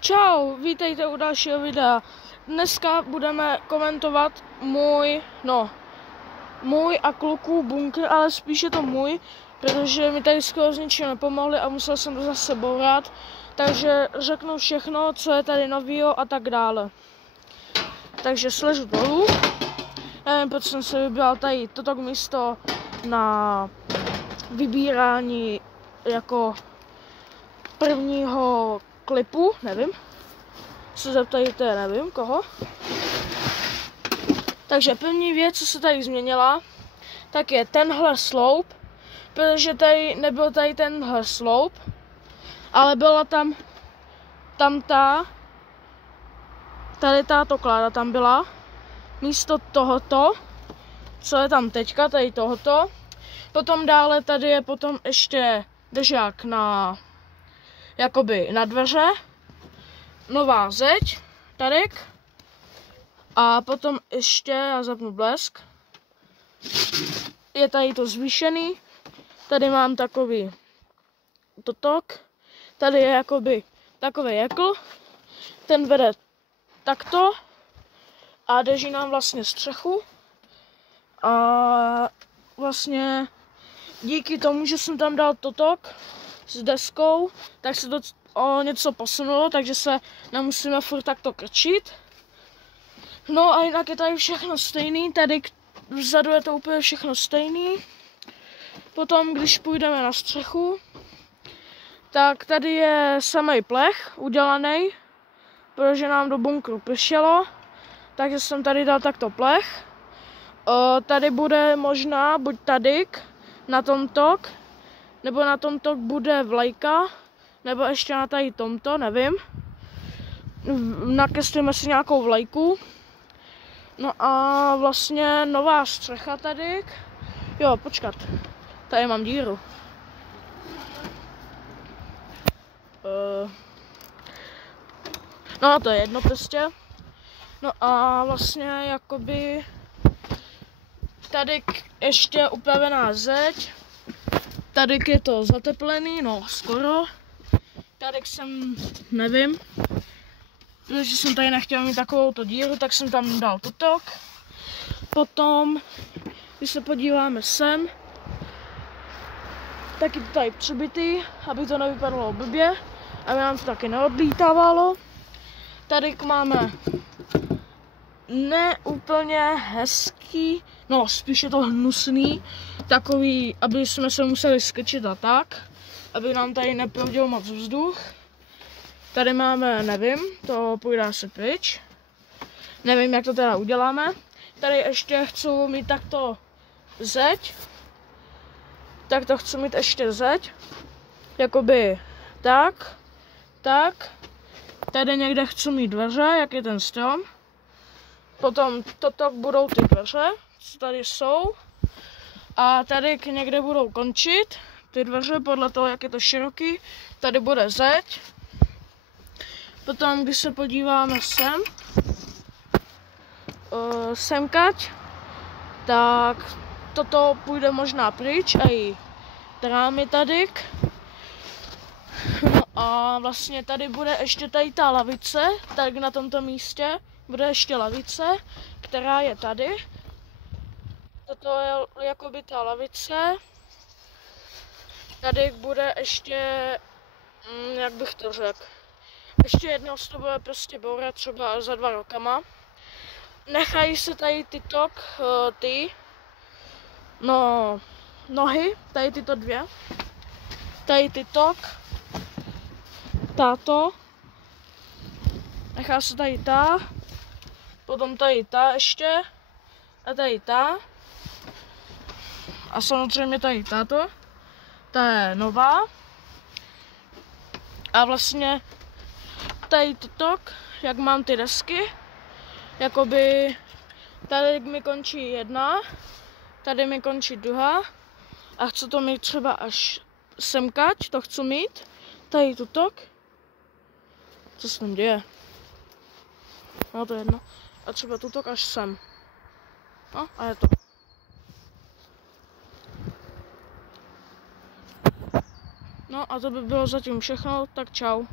Čau, vítejte u dalšího videa. Dneska budeme komentovat můj a kluků bunkr, ale spíš je to můj, protože mi tady skoro z ničeho nepomohli a musel jsem to zase bourat. Takže řeknu všechno, co je tady novýho a tak dále. Takže sležu dolů. Nevím, proč jsem se vybral tady toto místo na vybírání jako prvního klipu, nevím. Se zeptajte, nevím koho. Takže první věc, co se tady změnila, tak je tenhle sloup, protože tady nebyl tady tenhle sloup, ale byla tady tato kláda tam byla, místo tohoto, co je tam teďka, tady tohoto. Potom dále tady je potom ještě držák na dveře, nová zeď, tady. A potom ještě, já zapnu blesk, je tady to zvýšený, tady mám takový totok, tady je jakoby takový jekl, ten vede takto a drží nám vlastně střechu. A vlastně díky tomu, že jsem tam dal totok s deskou, tak se to o něco posunulo, takže se nemusíme furt takto krčit. No a jinak je tady všechno stejný, tady vzadu je to úplně všechno stejný. Potom, když půjdeme na střechu, tak tady je samý plech udělaný, protože nám do bunkru pršelo, takže jsem tady dal takto plech. Tady bude možná buď tady na tomto, nebo na tomto bude vlajka, nebo ještě na tady tomto, nevím. Nakreslíme si nějakou vlajku. No a vlastně nová střecha tady. Jo, počkat, tady mám díru. No to je jedno prostě. No a vlastně jakoby tady ještě upravená zeď. Tady je to zateplený, no skoro. Tady jsem, nevím, protože jsem tady nechtěl mít takovouto díru, tak jsem tam dal tutok. Potom, když se podíváme sem, tak je to tady přibitý, aby to nevypadalo blbě, aby nám to taky neodlítávalo. Tady máme neúplně hezký, no spíš je to hnusný, takový, aby jsme se museli skrčit a tak, aby nám tady neproudil moc vzduch. Tady máme, nevím, to půjde asi pryč. Nevím, jak to teda uděláme. Tady ještě chci mít takto zeď. Takto chci mít ještě zeď. Jakoby tak. Tady někde chci mít dveře, jak je ten strom. Potom toto budou ty dveře, co tady jsou. A tady někde budou končit ty dveře, podle toho, jak je to široký. Tady bude zeď. Potom, když se podíváme semkať, tak toto půjde možná pryč, a i trámy tady. No a vlastně tady bude ještě tady ta lavice, tak na tomto místě bude ještě lavice, která je tady. Toto je jakoby ta lavice. Tady bude ještě, jak bych to řekl, ještě jednou se to bude prostě bourat třeba za 2 rokama. Nechají se tady nohy, tady tyto dvě. Tady táto. Nechá se tady ta. Potom tady ta ještě. A tady ta. A samozřejmě tady tato. Ta je nová. A vlastně tady totok, jak mám ty desky, jakoby tady mi končí jedna, tady mi končí druhá a chci to mít třeba až semkať, to chci mít, tady totok. Co se tam děje? No to je jedno. A třeba tutok až sem. No a je to. No a to by bylo zatím všechno, tak čau.